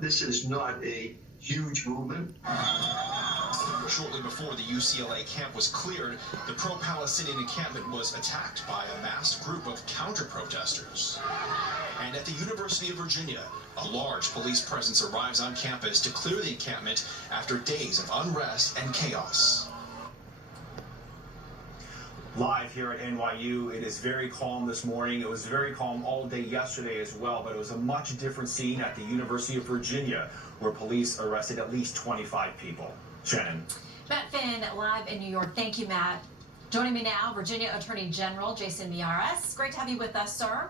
This is not a huge movement. Shortly before the UCLA camp was cleared, the pro-Palestinian encampment was attacked by a masked group of counter-protesters. And at the University of Virginia, a large police presence arrives on campus to clear the encampment after days of unrest and chaos. Live here at NYU, it is very calm this morning. It was very calm all day yesterday as well, but it was a much different scene at the University of Virginia, where police arrested at least 25 people. Shannon. Matt Finn, live in New York. Thank you, Matt. Joining me now, Virginia Attorney General Jason Miyares. Great to have you with us, sir.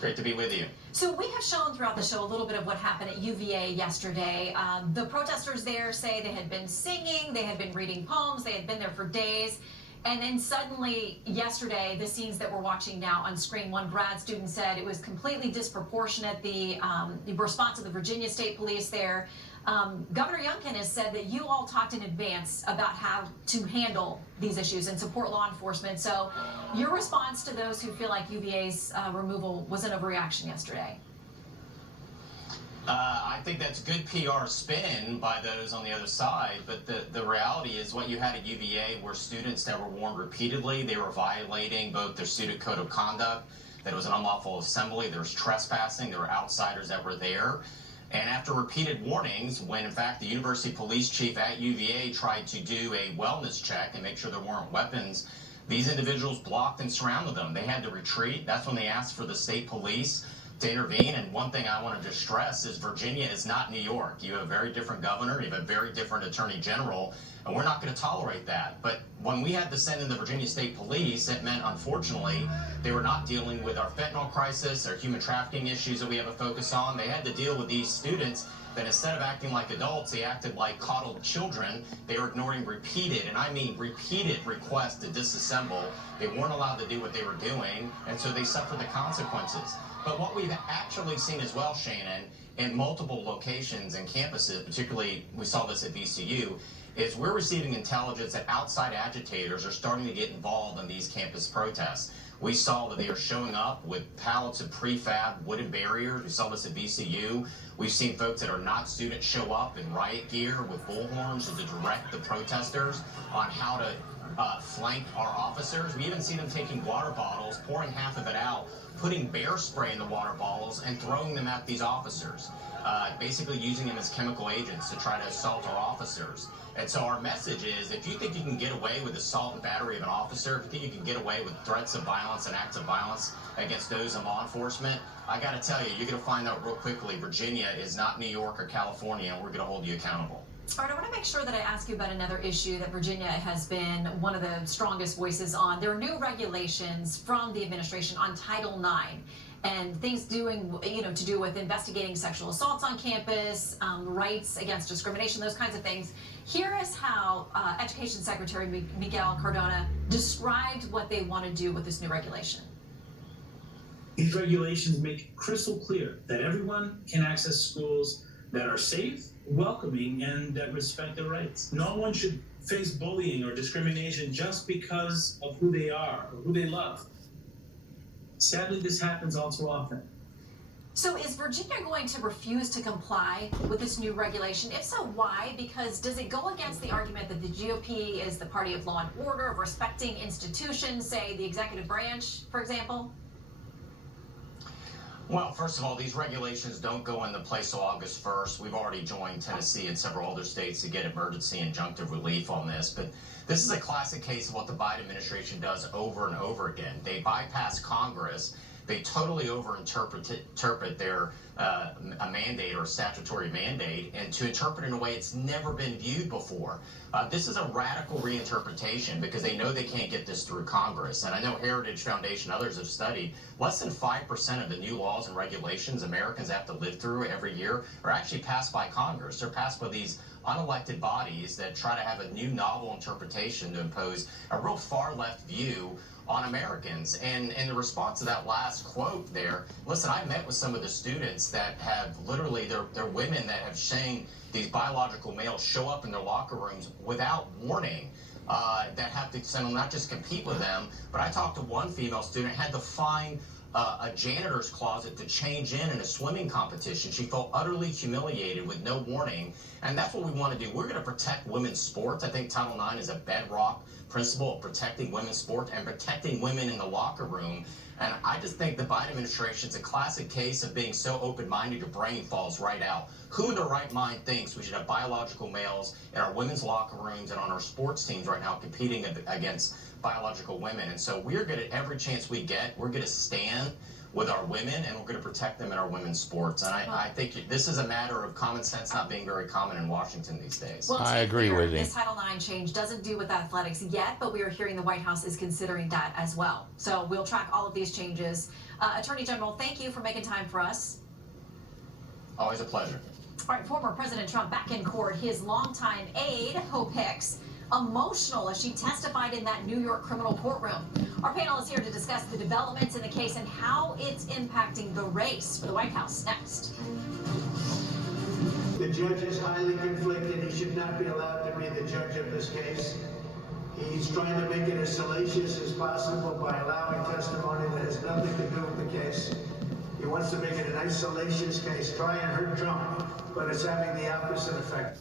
Great to be with you. So we have shown throughout the show a little bit of what happened at UVA yesterday. The protesters there say they had been singing, they had been reading poems, they had been there for days. And then suddenly, yesterday, the scenes that we're watching now on screen, one grad student said it was completely disproportionate, the response of the Virginia State Police there. Governor Youngkin has said that you all talked in advance about how to handle these issues and support law enforcement. So your response to those who feel like UVA's removal was an overreaction yesterday? I think that's good PR spin by those on the other side, but the reality is what you had at UVA were students that were warned repeatedly. They were violating both their student code of conduct, that it was an unlawful assembly, there was trespassing, there were outsiders that were there. And after repeated warnings, when in fact the university police chief at UVA tried to do a wellness check and make sure there weren't weapons, these individuals blocked and surrounded them. They had to retreat. That's when they asked for the state police to intervene. And one thing I wanted to stress is Virginia is not New York. You have a very different governor, you have a very different attorney general, and we're not going to tolerate that. But when we had to send in the Virginia State Police, it meant, unfortunately, they were not dealing with our fentanyl crisis or human trafficking issues that we have a focus on. They had to deal with these students that instead of acting like adults, they acted like coddled children. They were ignoring repeated, and I mean repeated, requests to disassemble. They weren't allowed to do what they were doing, and so they suffered the consequences. But what we've actually seen as well, Shannon, in multiple locations and campuses, particularly we saw this at VCU, is we're receiving intelligence that outside agitators are starting to get involved in these campus protests. We saw that they are showing up with pallets of prefab wooden barriers. We saw this at VCU. We've seen folks that are not students show up in riot gear with bullhorns to direct the protesters on how to flank our officers. We even see them taking water bottles, pouring half of it out, putting bear spray in the water bottles and throwing them at these officers, basically using them as chemical agents to try to assault our officers. And so our message is, if you think you can get away with assault and battery of an officer, if you think you can get away with threats of violence and acts of violence against those in law enforcement, I got to tell you, you're going to find out real quickly, Virginia is not New York or California, and we're going to hold you accountable. All right, I want to make sure that I ask you about another issue that Virginia has been one of the strongest voices on. There are new regulations from the administration on Title IX and things doing, to do with investigating sexual assaults on campus, rights against discrimination, those kinds of things. Here is how Education Secretary Miguel Cardona described what they want to do with this new regulation. These regulations make it crystal clear that everyone can access schools that are safe, welcoming, and that respect their rights. No one should face bullying or discrimination just because of who they are or who they love. Sadly, this happens all too often. So is Virginia going to refuse to comply with this new regulation? If so, why? Because does it go against the argument that the GOP is the party of law and order, of respecting institutions, say the executive branch, for example? Well, first of all, these regulations don't go into place till August 1st. We've already joined Tennessee and several other states to get emergency injunctive relief on this. But this is a classic case of what the Biden administration does over and over again. They bypass Congress. They totally overinterpret their a mandate or a statutory mandate, and to interpret in a way it's never been viewed before. This is a radical reinterpretation because they know they can't get this through Congress. And I know Heritage Foundation, others have studied, less than 5% of the new laws and regulations Americans have to live through every year are actually passed by Congress. They're passed by these unelected bodies that try to have a new novel interpretation to impose a real far left view on Americans. And in the response to that last quote there, listen, I met with some of the students that have literally, they're women that have seen these biological males show up in their locker rooms without warning, that have to send them, not just compete with them, but I talked to one female student, had to find a janitor's closet to change in a swimming competition. She felt utterly humiliated with no warning, and that's what we want to do. We're going to protect women's sports. I think Title IX is a bedrock principle of protecting women's sport and protecting women in the locker room. And I just think the Biden administration is a classic case of being so open-minded your brain falls right out. Who in their right mind thinks we should have biological males in our women's locker rooms and on our sports teams right now competing against biological women? And so we're going to, every chance we get, we're going to stand with our women, and we're going to protect them in our women's sports. And I think this is a matter of common sense not being very common in Washington these days. Well, I agree with you. This Title IX change doesn't do with athletics yet, but we are hearing the White House is considering that as well. So we'll track all of these changes. Attorney General, thank you for making time for us. Always a pleasure. All right, former President Trump back in court. His longtime aide, Hope Hicks, emotional as she testified in that New York criminal courtroom. Our panel is here to discuss the developments in the case and how it's impacting the race for the White House. Next. The judge is highly conflicted. He should not be allowed to be the judge of this case. He's trying to make it as salacious as possible by allowing testimony that has nothing to do with the case. He wants to make it a nice salacious case, try and hurt Trump, but it's having the opposite effect.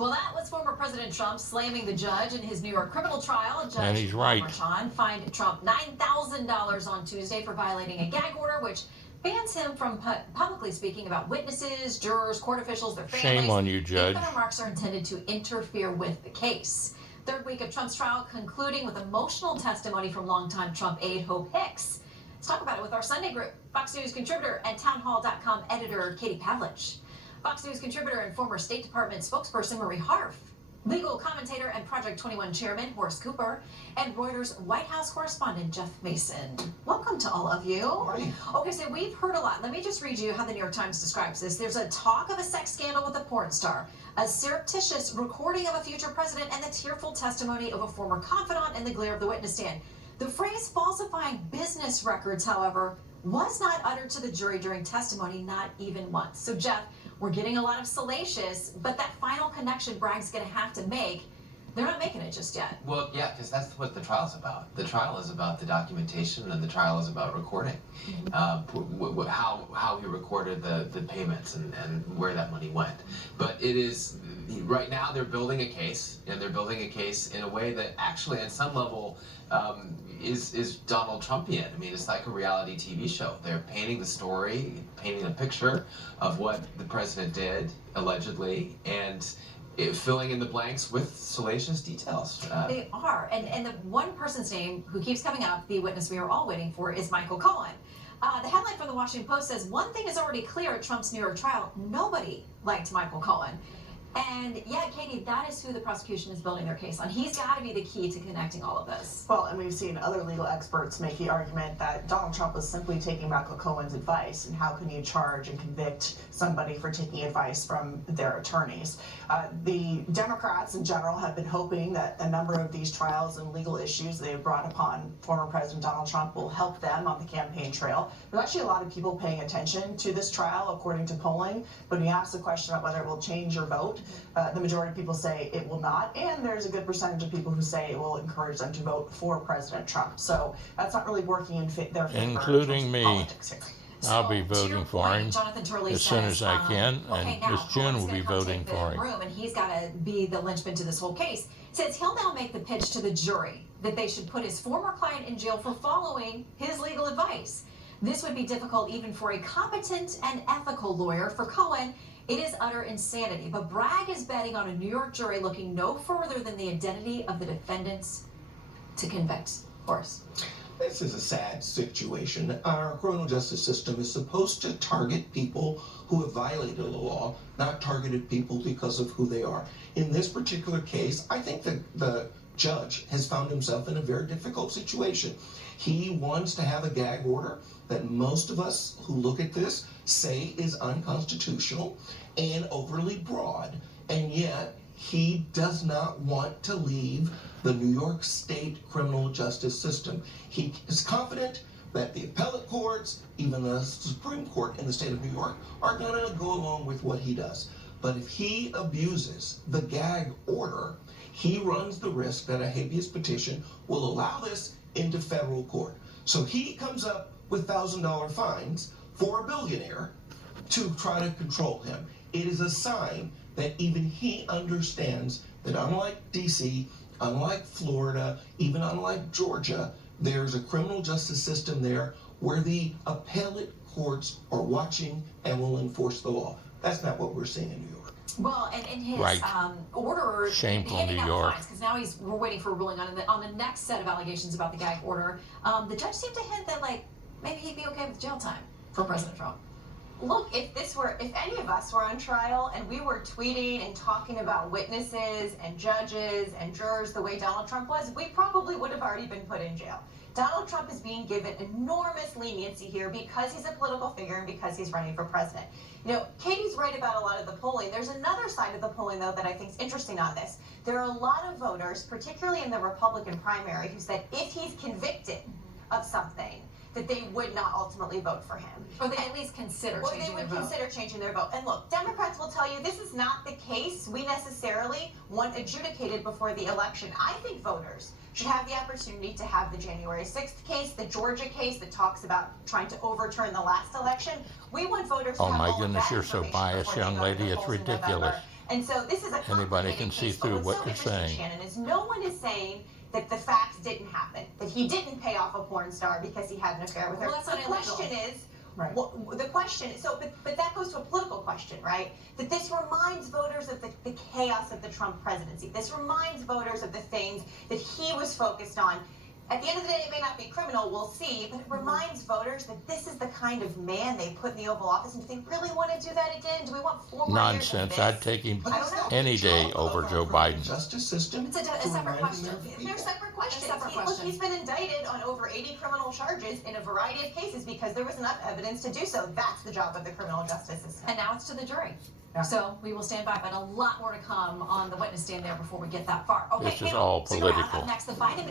Well, that was former President Trump slamming the judge in his New York criminal trial. Judge And he's right. Marchand fined Trump $9,000 on Tuesday for violating a gag order, which bans him from publicly speaking about witnesses, jurors, court officials, their families. Shame on you, Judge. Even remarks are intended to interfere with the case. Third week of Trump's trial concluding with emotional testimony from longtime Trump aide Hope Hicks. Let's talk about it with our Sunday group, Fox News contributor and townhall.com editor Katie Pavlich, Fox News contributor and former State Department spokesperson Marie Harf, legal commentator and Project 21 chairman Horace Cooper, and Reuters White House correspondent Jeff Mason. Welcome to all of you. Morning. Okay, so we've heard a lot. Let me just read you how the New York Times describes this. There's a talk of a sex scandal with a porn star, a surreptitious recording of a future president, and the tearful testimony of a former confidant in the glare of the witness stand. The phrase falsifying business records, however, was not uttered to the jury during testimony, not even once. So, Jeff, we're getting a lot of salacious, but that final connection Bragg's going to have to make, they're not making it just yet. Well, yeah, because that's what the trial's about. The trial is about the documentation, and the trial is about recording. How he recorded the payments and where that money went. But it is, right now they're building a case, and they're building a case in a way that actually on some level is Donald Trumpian. I mean, it's like a reality TV show. They're painting the story, painting a picture of what the president did, allegedly, and filling in the blanks with salacious details. They are. And the one person's name who keeps coming up, the witness we are all waiting for, is Michael Cohen. The headline from the Washington Post says, one thing is already clear at Trump's New York trial, nobody liked Michael Cohen. And yeah, Katie, that is who the prosecution is building their case on. He's got to be the key to connecting all of this. Well, and we've seen other legal experts make the argument that Donald Trump was simply taking Michael Cohen's advice, and how can you charge and convict somebody for taking advice from their attorneys? The Democrats in general have been hoping that a number of these trials and legal issues they've brought upon former President Donald Trump will help them on the campaign trail. There's actually a lot of people paying attention to this trial, according to polling, but when you ask the question about whether it will change your vote, the majority of people say it will not, and there's a good percentage of people who say it will encourage them to vote for President Trump. So that's not really working in their favor. Including me. Politics here. I'll be So, to your voting for point, him Jonathan Turley as soon says, as I can, okay, and now, Miss June Cohen's will be gonna come voting take the for him. room, and he's got to be the linchpin to this whole case. Says he'll now make the pitch to the jury that they should put his former client in jail for following his legal advice. This would be difficult even for a competent and ethical lawyer. For Cohen, it is utter insanity. But Bragg is betting on a New York jury looking no further than the identity of the defendants to convict. Horace. This is a sad situation. Our criminal justice system is supposed to target people who have violated the law, not targeted people because of who they are. In this particular case, I think that the judge has found himself in a very difficult situation. He wants to have a gag order that most of us who look at this say is unconstitutional and overly broad, and yet he does not want to leave the New York State criminal justice system. He is confident that the appellate courts, even the Supreme Court in the state of New York, are going to go along with what he does. But if he abuses the gag order, he runs the risk that a habeas petition will allow this into federal court. So he comes up with $1,000 fines for a billionaire to try to control him. It is a sign that even he understands that unlike DC, unlike Florida, even unlike Georgia, there's a criminal justice system there where the appellate courts are watching and will enforce the law. That's not what we're seeing in New York. Well, and in his Right. order, Shameful handing New out York. because now we're waiting for a ruling on the next set of allegations about the gag order. The judge seemed to hint that like maybe he'd be okay with jail time for President Trump. Look, if any of us were on trial and we were tweeting and talking about witnesses and judges and jurors the way Donald Trump was, we probably would have already been put in jail. Donald Trump is being given enormous leniency here because he's a political figure and because he's running for president. You know, Katie's right about a lot of the polling. There's another side of the polling, though, that I think is interesting on this. There are a lot of voters, particularly in the Republican primary, who said if he's convicted of something, that they would not ultimately vote for him. Or they at least consider Or changing they would their vote. consider changing their vote. And look, Democrats will tell you this is not the case. We necessarily want adjudicated before the election. I think voters should have the opportunity to have the January 6th case, the Georgia case that talks about trying to overturn the last election. We want voters to Oh have my all of goodness, that you're so information biased, before they young go to lady. the It's polls in November. ridiculous. And so this is a Anybody complicated can see case, but through what's what so you're interesting, saying. Shannon, is no one is saying that the facts didn't happen, that he didn't pay off a porn star because he had an affair with her. Well, that's The not illegal. question is, Right. the question, but that goes to a political question, right? That this reminds voters of the chaos of the Trump presidency. This reminds voters of the things that he was focused on. At the end of the day, it may not be criminal, we'll see, but it reminds voters that this is the kind of man they put in the Oval Office, and do they really want to do that again? Do we want 4 more years of Nonsense. this? I'd take him But I is don't that know. any the day job over of Joe our criminal Biden. justice system? It's a to separate remind question. American They're people? separate questions. separate Look, question. he's been indicted on over 80 criminal charges in a variety of cases because there was enough evidence to do so. That's the job of the criminal justice system. And now it's to the jury. Yeah. So we will stand by, but a lot more to come on the witness stand there before we get that far. Okay, This is Cable, all stick around. political. Up next, the Biden administration